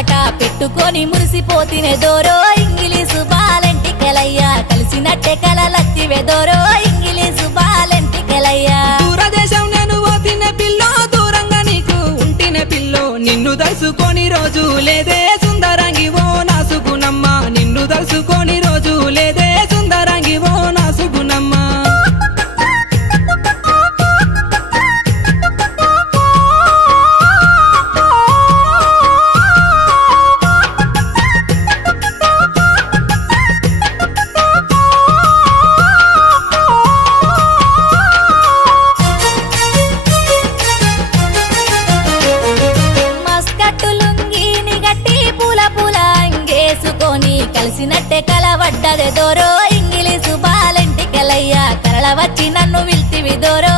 ముచ్చట పెట్టుకొని మురిసిపోతినే దోరో ఇంగిలీసు బాలెంటికెలయ్యా కలిసినట్టే కలలత్తివే దోరో ఇంగిలీసు బాలెంటికెలయ్యా దూరదేశం నేను పోతిన పిల్లో దూరంగా నీకు ఉంటిన పిల్లో నిన్ను దలుసుకొని రోజు లేదే సుందరంగి ఓ నా సుగుణమ్మ నిన్ను దలుసుకొని రోజు లేదే సుందరంగి ఓ నా సుగుణమ్మ కలిసినట్టే కలవడ్డదే దోరో ఇంగిలీసు బాలెంటికెలయ్యా కరళ వచ్చి నన్ను విల్తివి దోరో